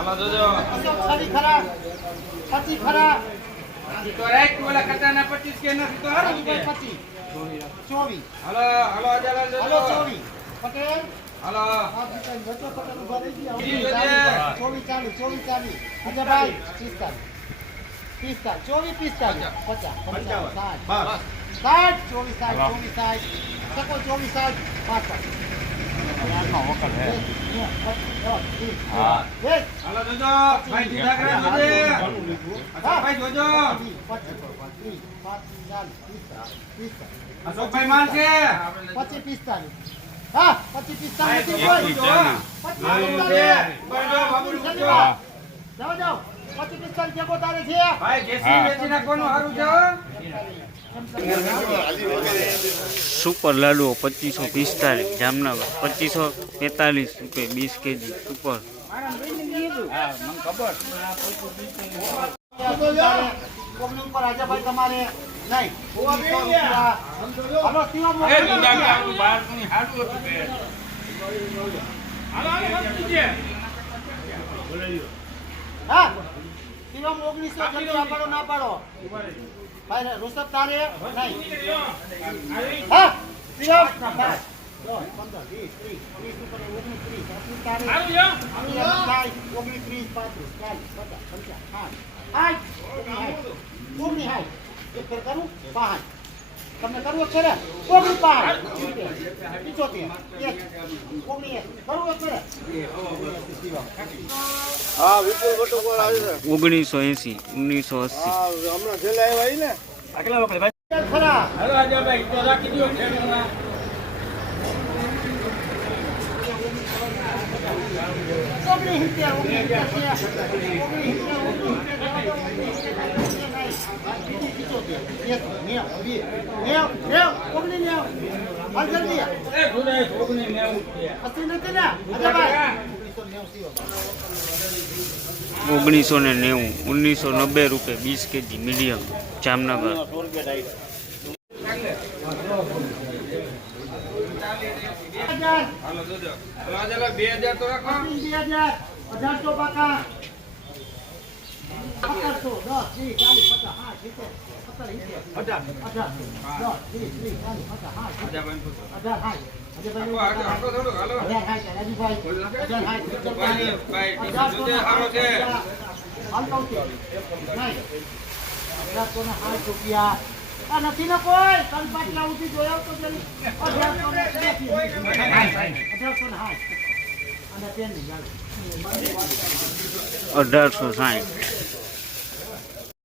હાલો જોજો. છરી ખરા. પચી ખરા. તો રાઈટ ઓલા કટાના 25 કે નથી તો હારું કે. પચી ચોવીસ. હાલો હાલો હલો જોજો. ચોવીસ. પટેલ? હાલો. બચ્ચો પટેલ ઊભા રહી ગયા. જી, જોજે. ચોવીસ ચાલીસ ચોવીસ ચાલીસ. અજયભાઈ પિસ્તાલીસ. પિસ્તાલીસ. ચોવીસ પિસ્તાલીસ. પચાસ. પંચાવન. સાઠ. સાઠ ચોવીસ સાઠ ચોવીસ સાઠ. સકો ચોવીસ સાઠ પાસઠ. અશોકભાઈ માલ છે પચીસ પિસ્તાલીસ હા પચીસ પિસ્તાલીસ જો, જો. જાઓ જાઓ પચીસ પિસ્તાલીસ ભેગો તારે છે ભાઈ જેસી હારું છે. સુપર લાડુઓ પચીસો પિસ્તાલીસ જામનગર પચીસો પેતાલીસ રૂપિયા વીસ કેજી સુપર. હા શિવમ ઓગણીસો જલ્દી પાડો ના પાડો. ભાઈ ઋષભ તારે? નહીં. હા પંદર, વીસ, ત્રીસ, ત્રીસ ઉપર ઓગણીસ, ત્રીસ, પચીસ તારે. ઓગણીસ, ત્રીસ, પાંત્રીસ, ચાલીસ, પચાસ, પંચાવન, સાઠ, સાઠ, ઓગણીસ, સાઠ. એક કરું પાંચ. તમને કરવો છે ને? ઓગણીસ પાંચ પિચોતેર. ઓગણીસ એક. કરવું જ છે હા વિપુલ વટોકર આવી છે? ઓગણીસો એંસી ઓગણીસો અસી. હા હમણાં છેલ્લે આવ્યા ને? ખરા. હાલો અજાભાઈ તો રાખી દો ખેડૂતમાં. ઓગણીસ સિત્તેર, ઓગણીસ સિત્તેર છે. ઓગણીસ સિત્તેર, ઓગણીસ સિત્તેર, ઓગણીસ પિચોતેર, એક, નેવ, વીસ, નેવ, નેવ, ઓગણીસ નેવ. હાલ જલ્દી. એ ગુનાએ ભોગને નેવું રૂપિયા. અસી ઓગણીસો ને નેવું ઓગણીસો નબ્બે રૂપે વીસ કેજી મીડિયમ જામનગર હજાર, અજાલા 2000 તો રાખો બે હજાર, અઢારસો પાકા. રૂપિયા આ નથી ને કોઈ ત્રણ ઉઠી જોયા તો. અઢારસો અને પેનની ગાડી. અઢારસો સાઠ